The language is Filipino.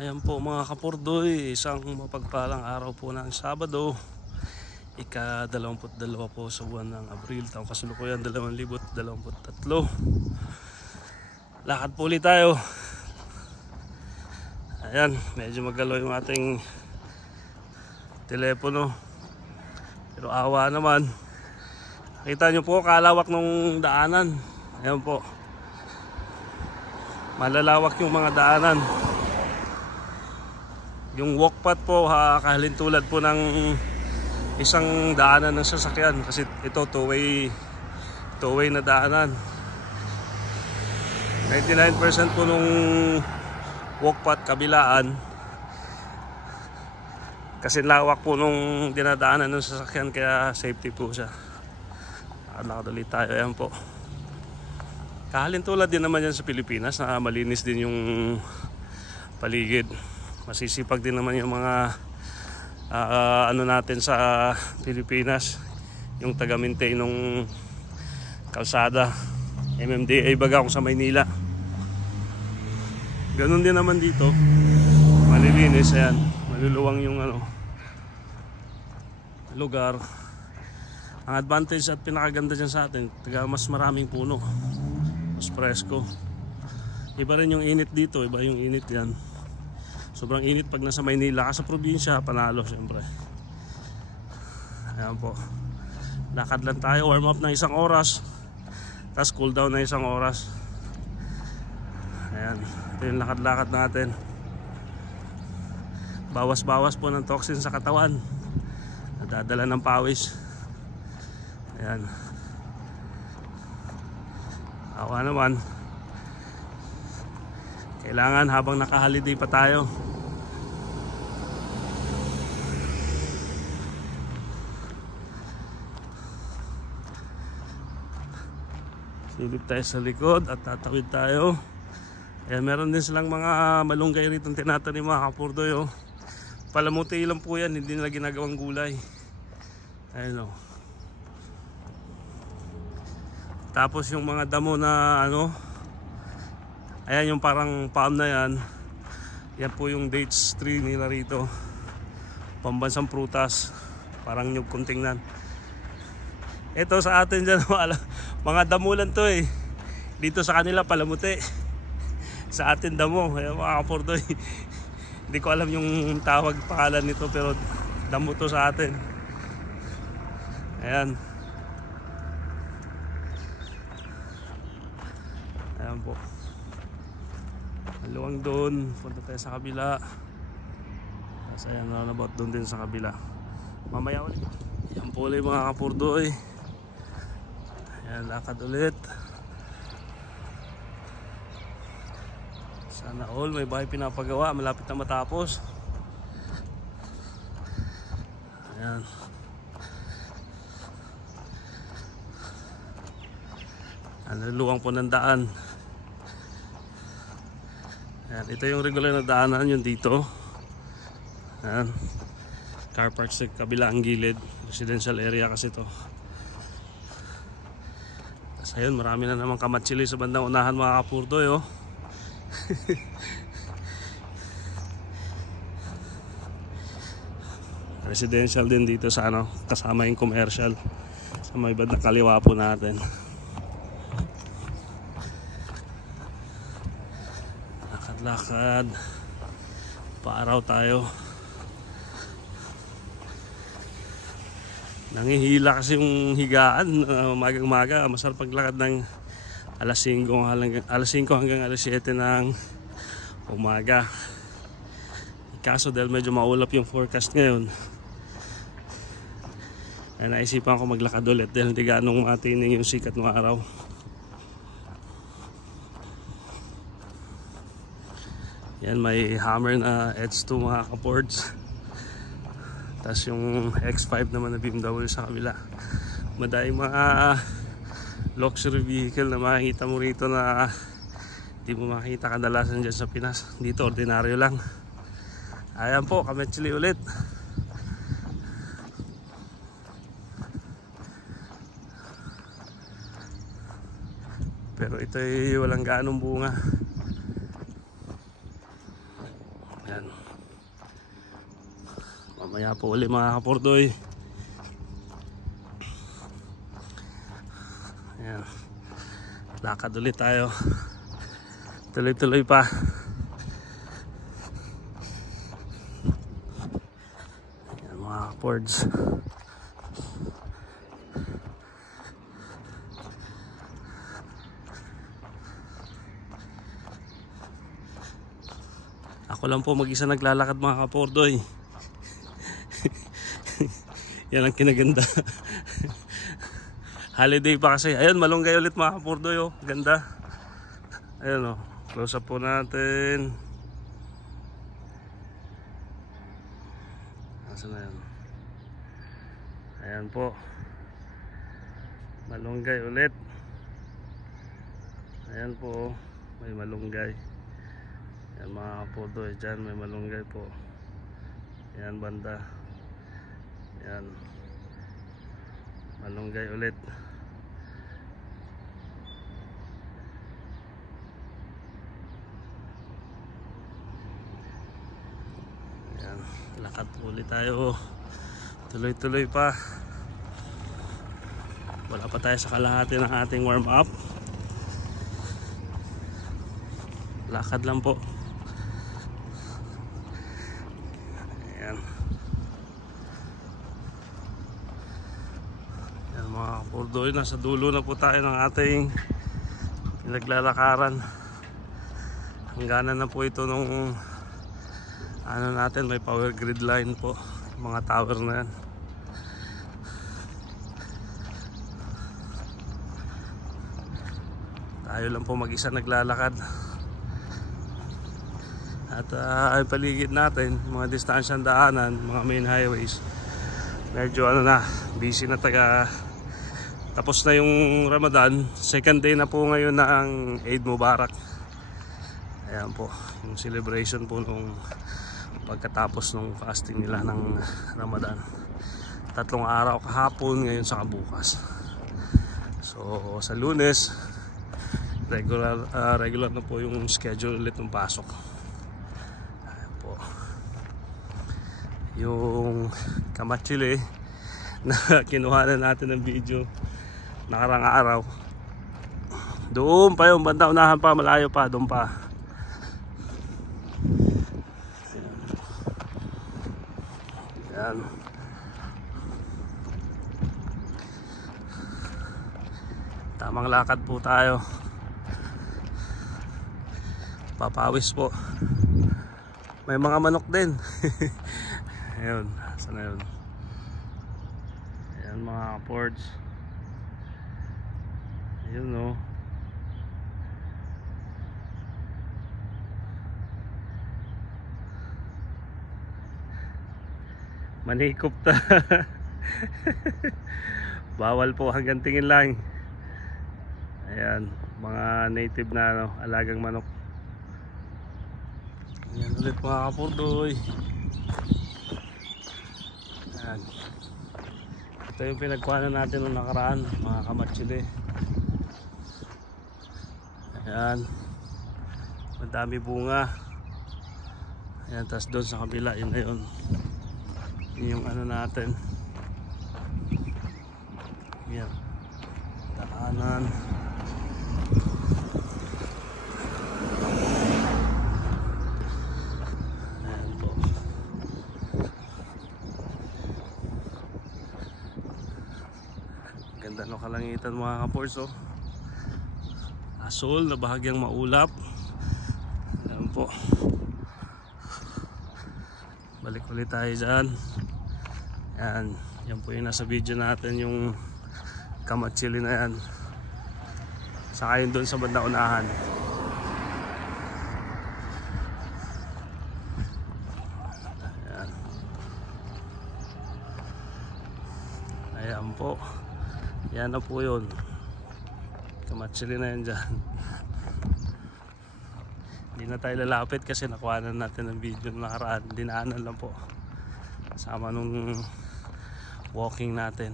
Ayan po mga kapurdoy, isang mapagpalang araw po ng Sabado, ika-22 po sa buwan ng Abril, taong kasalukuyan 2023. Lakad po ulit tayo. Ayan, medyo magalaw yung ating telepono, pero awa naman. Kita nyo po kalawak ng daanan. Ayan po, malalawak yung mga daanan. Yung walkpath po, kahalintulad po ng isang daanan ng sasakyan, kasi ito two-way na daanan. 99% po nung walkpath kabilaan, kasi lawak po nung dinadaanan ng sasakyan, kaya safety po siya. Lakad ulit tayo. Ayan po, kahalintulad din naman yan sa Pilipinas, na malinis din yung paligid. Masisipag din naman yung mga ano natin sa Pilipinas, yung taga-maintain ng kalsada, MMDA baga kung sa Maynila. Ganun din naman dito, malilinis. Ayan, maluluwang yung lugar. Ang advantage at pinakaganda dyan sa atin, mas maraming puno, mas presko. Iba rin yung init dito, iba yung init yan. Sobrang init pag nasa Maynila. Ka sa probinsya, panalo siyempre. Ayan po, lakad lang tayo, warm up na 1 oras, tapos cool down na 1 oras. Ayan, ito yung lakad-lakad natin. Bawas-bawas po ng toxin sa katawan, nadadala ng pawis. Ayan, awa naman. Kailangan habang naka-holiday pa tayo, silip tayo sa likod at tatawid tayo. Ayan, meron din silang mga malunggay rito tinatanim mga kapurdoy. Palamuti lang po yan, hindi nila ginagawang gulay. Ayan o. Tapos yung mga damo na ayan yung parang palm na yan, yan po yung dates tree nila rito. Pambansang prutas, parang nyug kung tingnan. Ito sa atin dyan, mga damo lang to eh. Dito sa kanila palamuti, sa atin damo. Ayan mga kapurdoy, hindi ko alam yung tawag pangalan nito, pero damo to sa atin. Ayan, ayan po, maluwang doon. Punta tayo sa kabila. Tapos ayan, roundabout doon din sa kabila. Mamaya ulit. Ayan po ulit mga kapurdoy. Ayan, lakad ulit. Sana all may bahay pinapagawa, malapit na matapos. Ayan, luwang po ng daan. Ayan, ito yung regular na daanan, yung dito. Ayan, car park sa kabilang gilid, residential area kasi to. Tapos ayun, marami na naman kamatsili sa bandang unahan mga kapurdoy. Residential din dito sa kasama yung commercial sa may bandang kaliwa po natin. Lakad, paaraw tayo. Nangihila kasi yung higaan, magang-maga. Masarap paglakad ng alas 5 hanggang alas 7 ng umaga. Kaso dahil medyo maulap yung forecast ngayon, naisipan ko maglakad ulit dahil hindi ganong matining yung sikat ng araw. Yan, may Hammer na H2 mga kapords. Tapos yung X5 naman na BMW sa kabila. Madayang mga luxury vehicle na makikita mo rito na di mo makita kadalasan dyan sa Pinas. Dito ordinaryo lang. Ayan po, kametsili ulit. Pero ito ay walang gaanong bunga. Yan. Mamaya po ulit mga kapurdoy. Yan. Lakad ulit tayo. Tuloy-tuloy pa. Yan mga kapords. Ako lang po mag-isa naglalakad mga kapordoy. Yan ang kinaganda. Holiday pa kasi. Ayun, malunggay ulit mga kapurdoy. Oh. Ganda. Ayun, oh. Close up po natin. Nasaan na yan? Ayan po. Malunggay ulit. Ayan po. May malunggay. Ayan mga kapurdoy. Diyan may malunggay po. Ayan banda. Ayan. Malunggay ulit. Ayan. Lakad ulit tayo. Tuloy-tuloy pa. Wala pa tayo sa kalahati ng ating warm up. Lakad lang po. Ayan. Ayan mga kapurdoy, nasa dulo na po tayo ng ating pinaglalakaran. Hangganan na po ito nung ano natin, may power grid line po, mga tower na yan. Tayo lang po mag-isa naglalakad. At ay paligid natin, mga distansyang daanan, mga main highways, medyo ano na, busy na taga. Tapos na yung Ramadan, second day na po ngayon ng Eid Mubarak. Ayan po, yung celebration po nung pagkatapos ng fasting nila ng Ramadan. 3 araw kahapon, ngayon sa bukas. So sa Lunes, regular na po yung schedule ulit ng pasok. Ayan po. Yung kamatsili na kinuha na natin ng video nakarang araw, doon pa yung banda unahan pa, malayo pa, doon pa. Ayan. Tamang lakad po tayo. Papawis po. May mga manok din. Ayun, sana yun. Ayan mga kapords. Ayun no. Manikop ta. Bawal po, hanggang tingin lang. Ayan, mga native na ano, alagang manok. Ayan ulit mga kapurdoy. Ayan. Ito yung pinagkuhanan natin nung nakaraan, mga kamatsili. Ayan, madami bunga. Ayan, tas doon sa kabila, yun na yun. Yun yung ano natin. Ayan, daanan. Ayan po. Ganda no kalangitan mga kapords, oh. Asol na bahagyang maulap. Ayan po. Balik ulit tayo dyan. Ayan, yan po yung nasa video natin, yung kamatsili na yan. Saka yun doon sa banda unahan. Ayan. Ayan po. Yan na po yun. Kamatsili na yan dyan. Hindi na tayo lalapit kasi nakuhanan natin ng video na nakaraan. Dinaanan lang po. Sama nung walking natin.